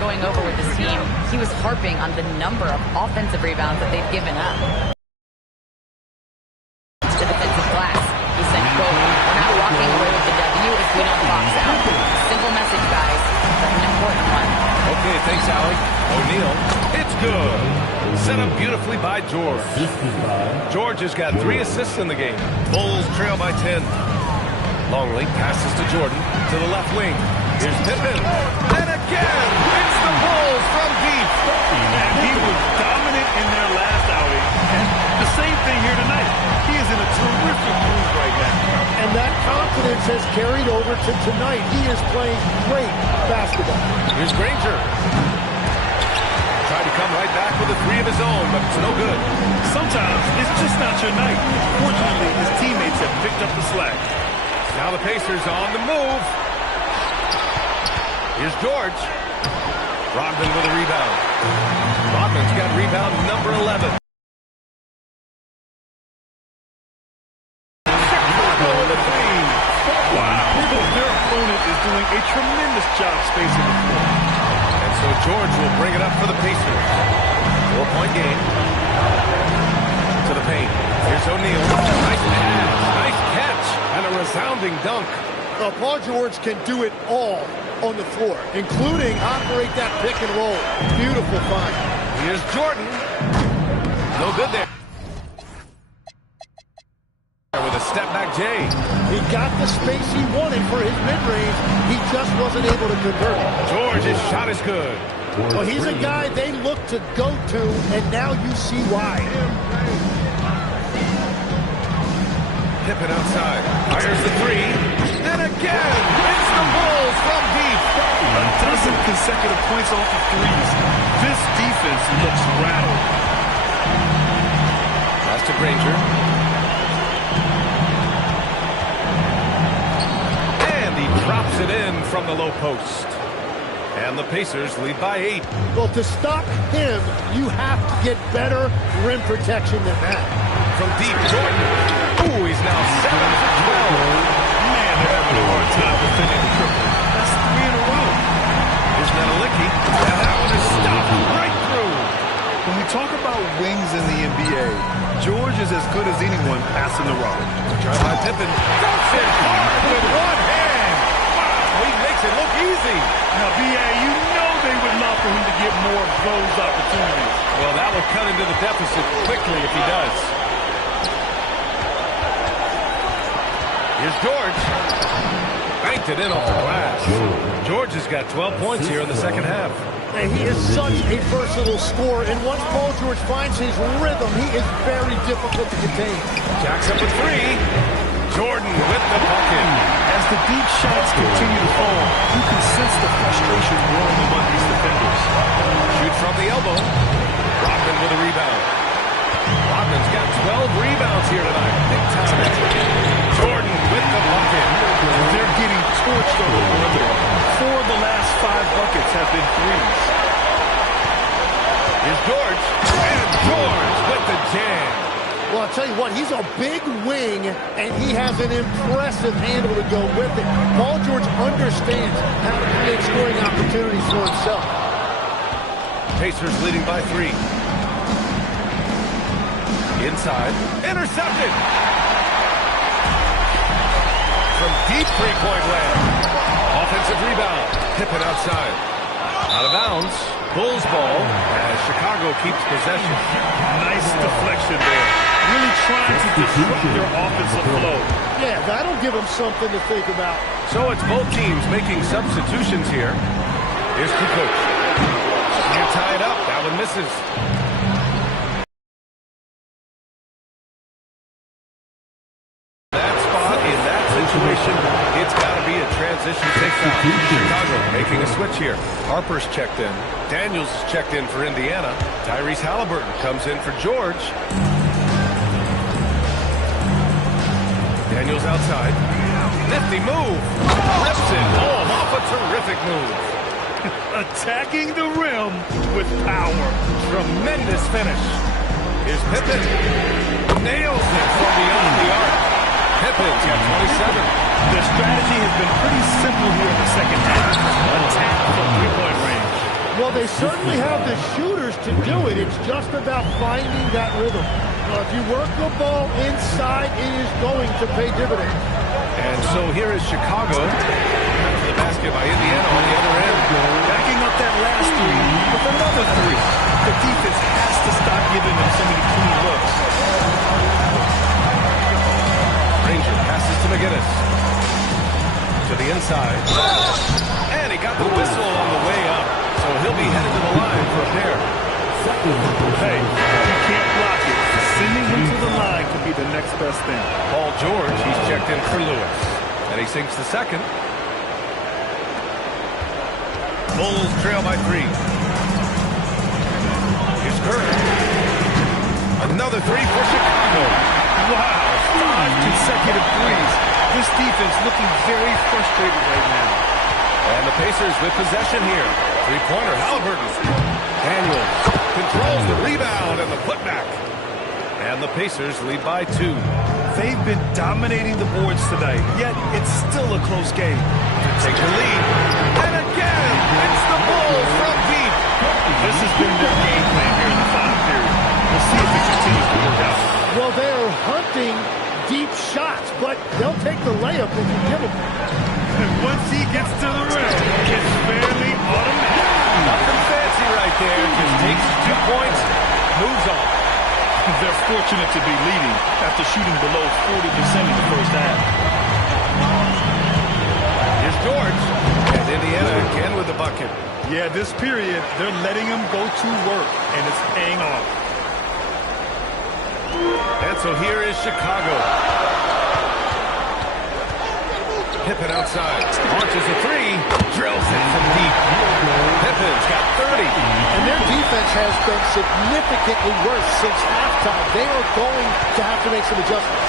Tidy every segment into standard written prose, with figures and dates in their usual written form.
going over with his team, he was harping on the number of offensive rebounds that they've given up. The defensive glass. He said, quote, "We're not walking away with the W if we don't box out." Simple message, guys, but an important one. Okay, thanks, Allie. O'Neal, it's good. Set up beautifully by George. George has got 3 assists in the game. Bulls trail by 10. Longley passes to Jordan to the left wing. Here's Pippen. And again, it's the Bulls from deep. And he was dominant in their last outing. And the same thing here tonight. He is in a terrific mood right now. And that confidence has carried over to tonight. He is playing great basketball. Here's Granger. Tried to come right back with a 3 of his own, but it's no good. Sometimes it's just not your night. Fortunately, his teammates have picked up the slack. Now the Pacers on the move. Here's George. Rodman with a rebound. Rodman's got rebound number 11. Wow. Their opponent is doing a tremendous job spacing the floor. And so George will bring it up for the Pacers. 4-point game. To the paint. Here's O'Neal. Nice pass. Nice catch. And a resounding dunk. Paul George can do it all on the floor, including operate that pick and roll. Beautiful find. Here's Jordan. No good there. With a step-back J. He got the space he wanted for his mid-range. He just wasn't able to convert it. George's shot is good. Well, he's a guy they look to go to, and now you see why. Pippen outside. Fires the 3. And again, it's the Bulls from deep. A dozen consecutive points off of threes. This defense looks rattled. Pass to Granger. And he drops it in from the low post. And the Pacers lead by 8. Well, to stop him, you have to get better rim protection than that. From deep, Jordan. Ooh, he's now 7 for 12. Man, they're having a hard time defending the triple. That's 3 in a row. Here's Nedelicki. And that one is stopped right through. When we talk about wings in the NBA, George is as good as anyone passing the rock. Try by Pippen. Dumps it hard with one hand. Wow, he makes it look easy. Now, B.A., you know they would love for him to get more of those opportunities. Well, that will cut into the deficit quickly if he does. Here's George. Banked it in off the glass. George has got 12 points here in the second half. And he is such a versatile scorer, and once Paul George finds his rhythm, he is very difficult to contain. Jacks up a 3. Jordan with the bucket. As the deep shots continue to fall, you can sense the frustration growing among these defenders. Shoots from the elbow. Rodman with a rebound. Rodman's got 12 rebounds here tonight. Big time. Jordan with the bucket. They're getting torched on the perimeter. 4 of the last 5 buckets have been threes. Here's George. And George with the jam. Well, I'll tell you what, he's a big wing, and he has an impressive handle to go with it. Paul George understands how to create scoring opportunities for himself. Pacers leading by 3. Inside. Intercepted. From deep three-point land. Offensive rebound. Pippen outside. Out of bounds. Bulls ball as Chicago keeps possession. Nice deflection there. Really trying to disrupt their offensive flow. Yeah, that'll give him something to think about. So it's both teams making substitutions here. Here's Kukoc. Can't tie it up. That one misses. That spot in that situation, it's got to be a transition takedown. Chicago making a switch here. Harper's checked in. Daniels is checked in for Indiana. Tyrese Halliburton comes in for George. Daniels outside. Nifty move. Rips it home off a terrific move. Attacking the rim with power. Tremendous finish. Here's Pippen. Nails it from beyond the arc. Pippen's got 27. Their strategy has been pretty simple here in the second half. Attack from three-point range. Well, they certainly have the shooters to do it. It's just about finding that rhythm. If you work the ball inside, it is going to pay dividends. And so here is Chicago. To the basket by Indiana on the other end. Backing up that last three with another three. The defense has to stop giving them so many clean looks. Ranger passes to McGinnis. To the inside. And he got the whistle on the way up. So he'll be headed to the line for a pair. Hey, you can't block it. Sending him to the line could be the next best thing. Paul George, he's checked in for Lewis. And he sinks the second. Bulls trail by 3. Here's Kerr. Another three for Chicago. Wow, 5 consecutive threes. This defense looking very frustrated right now. And the Pacers with possession here. Three-pointer, Halliburton. Daniels controls the rebound and the putback. And the Pacers lead by 2. They've been dominating the boards tonight, yet it's still a close game. To take the lead. And again, it's the Bulls from deep. This has been their game plan here in the final period. We'll see if it continues to work out. Well, they're hunting deep shots, but they'll take the layup if you give them. And once he gets to the rim, it's fairly automatic. Nothing fancy right there. Just takes 2 points, moves on. They're fortunate to be leading after shooting below 40% in the first half. Here's George. And Indiana again with the bucket. Yeah, this period, they're letting him go to work, and it's paying off. And so here is Chicago. Pippen outside. Launches a three. Drills it from deep. Pippen's got 30. And their defense has been significantly worse since halftime. They are going to have to make some adjustments.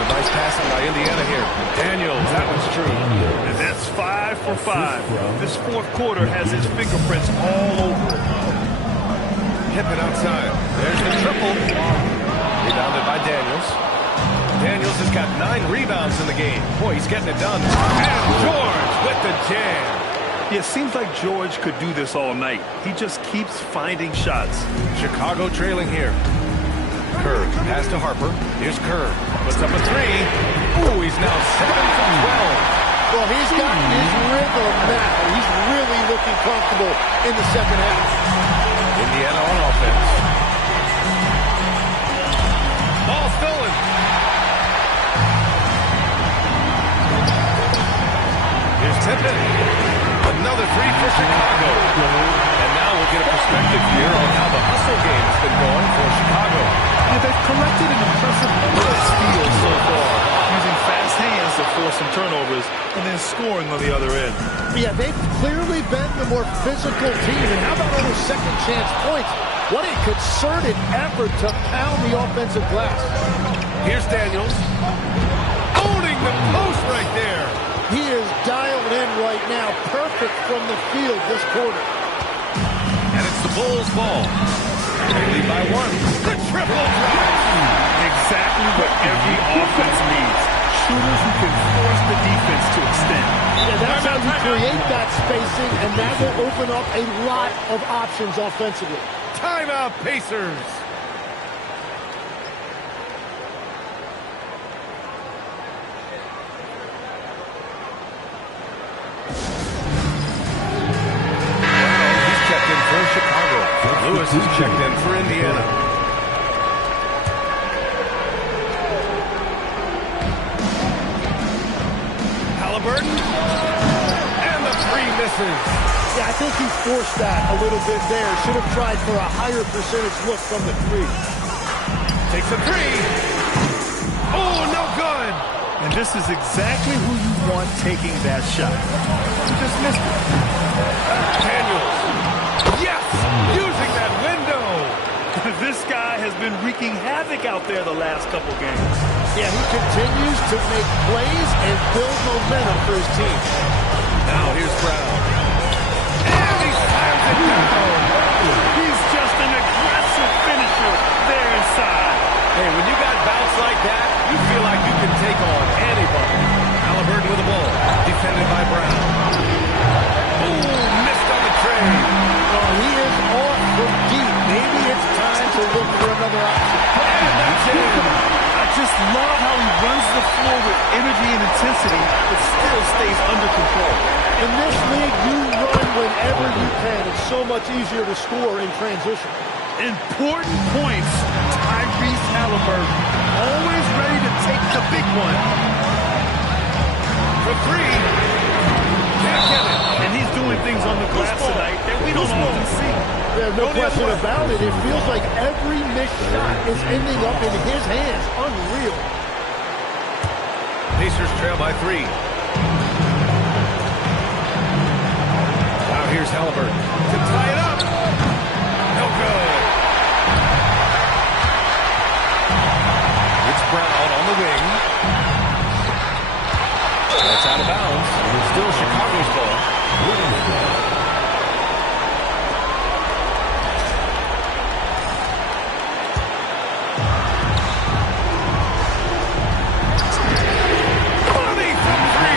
A nice passing by Indiana here. Daniels, that one's true. And that's 5 for 5. This fourth quarter has his fingerprints all over it. Pippen outside. There's the triple. Rebounded by Daniels. Daniels has got 9 rebounds in the game. Boy, he's getting it done. And George with the jam. Yeah, it seems like George could do this all night. He just keeps finding shots. Chicago trailing here. Kerr, pass to Harper. Here's Kerr. Puts up a three. Ooh, he's now 7 from 12. Well, he's gotten his rhythm now. He's really looking comfortable in the second half. Indiana on offense. Ball stolen. Here's Pippen. Another three for Chicago. And now we'll get a perspective here on how the hustle game has been going for Chicago. Yeah, they've collected an impressive number of steals so far, using fast hands to force some turnovers and then scoring on the other end. Yeah, they've clearly been the more physical team. And how about all those second chance points? What a concerted effort to pound the offensive glass. Here's Daniels. Owning the post right there. He is dialed in right now. Perfect from the field this quarter. And it's the Bulls' ball. They lead by 1. The triple drive. Exactly what every offense needs. Shooters who can force the defense to extend. Yeah, that's how you create that spacing, and that will open up a lot of options offensively. Timeout, Pacers. He's checked in for Chicago. Lewis is checked in for Indiana. Halliburton. And the three misses. Yeah, I think he forced that a little bit there. Should have tried for a higher percentage look from the three. Takes a three. Oh, no good. And this is exactly who you want taking that shot. He just missed it. Daniels. Yes, using that window. This guy has been wreaking havoc out there the last couple games. Yeah, he continues to make plays and build momentum for his team. Now here's Brown. And he slams it down. He's just an aggressive finisher there inside. Hey, when you got bounce like that, you feel like you can take on anybody. Halliburton with the ball, defended by Brown. with energy and intensity, but still stays under control. In this league, you run whenever you can. It's so much easier to score in transition. Important points. Tyrese Halliburton, always ready to take the big one. For three. Can't get it. And he's doing things on the glass tonight that we don't often see. There's no question about it. It feels like every missed shot is ending up in his hands. Unreal. Pacers trail by 3. Now here's Halliburton to tie it up. No good. It's Brown on the wing. That's out of bounds. It's still Chicago's ball. Money from 3.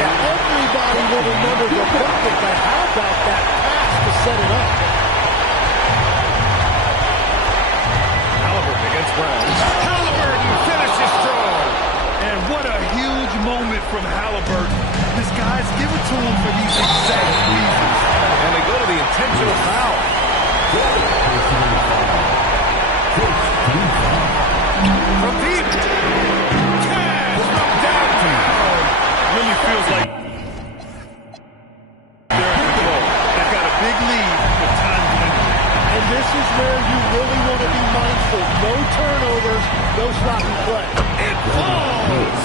Yeah, everybody will remember the bucket, but how about that pass to set it up? Halliburton against Brown. Halliburton finishes strong. And what a huge moment from Halliburton. This guy's given to him for these exact reasons. And they go to the intentional foul. From deep. Cash from downtown. Really feels like they're in control. They've got a big lead with time limited. And this is where you really want to be mindful. No turnovers, no sloppy play. It falls.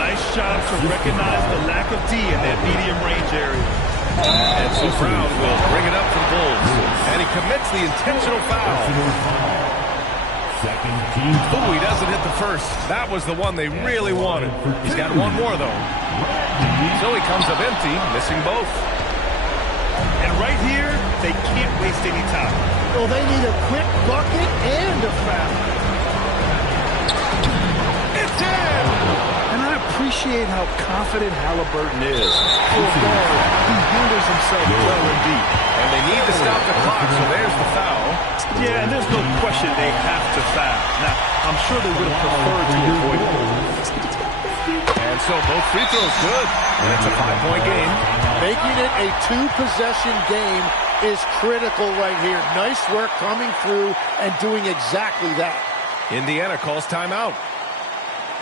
Nice job to recognize the lack of D in that medium range area. And so Brown will bring it up for the Bulls. And he commits the intentional foul. Oh, he doesn't hit the first. That was the one they really wanted. He's got one more, though. So he comes up empty, missing both. And right here, they can't waste any time. Well, they need a quick bucket and a foul. It's in! And I appreciate how confident Halliburton is. For a guard, he handles himself well indeed. And they need to stop the clock, so there's the foul. Yeah, and there's no question they have to foul. Now, I'm sure they would have preferred to avoid it. And so both free throws good. And it's a 5-point game. Making it a 2-possession game is critical right here. Nice work coming through and doing exactly that. Indiana calls timeout.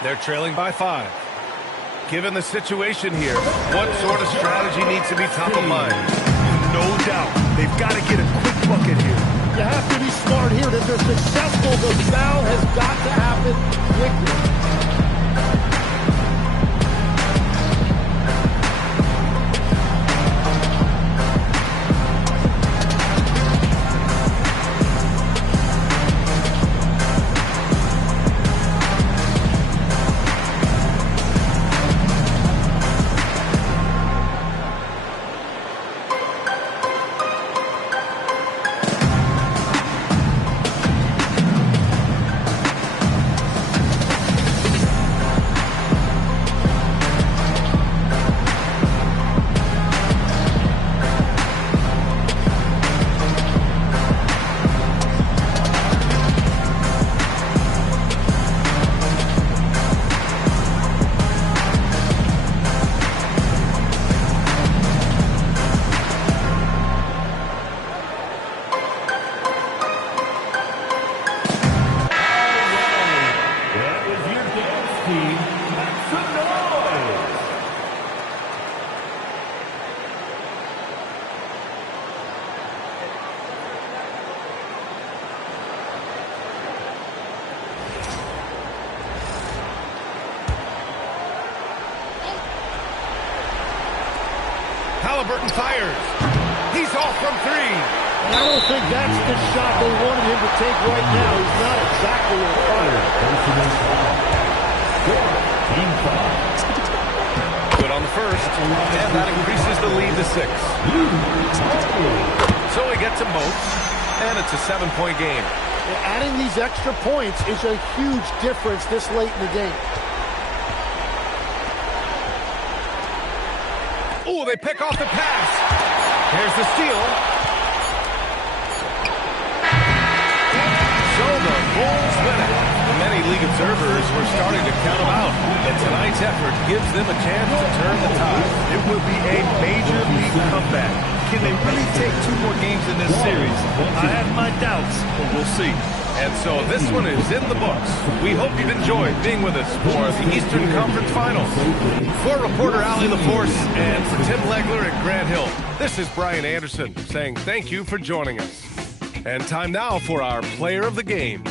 They're trailing by 5. Given the situation here, what sort of strategy needs to be top of mind? No doubt. They've got to get a quick bucket here. You have to be smart here. If they're successful, the foul has got to happen quickly. Halliburton fires. He's off from 3. And I don't think that's the shot they wanted him to take right now. He's not exactly on fire. Good on the first, and that increases the lead to 6. So he gets them both, and it's a 7-point game. And adding these extra points is a huge difference this late in the game. Oh, they pick off the pass. Here's the steal. So the Bulls win it. Many Many league observers were starting to count them out, but tonight's effort gives them a chance to turn the tide. It will be a major league comeback. Can they really take 2 more games in this series? I have my doubts, but we'll see. And so this one is in the books. We hope you've enjoyed being with us for the Eastern Conference Finals. For reporter Allie LaForce and for Tim Legler and Grant Hill, this is Brian Anderson saying thank you for joining us. And time now for our player of the game.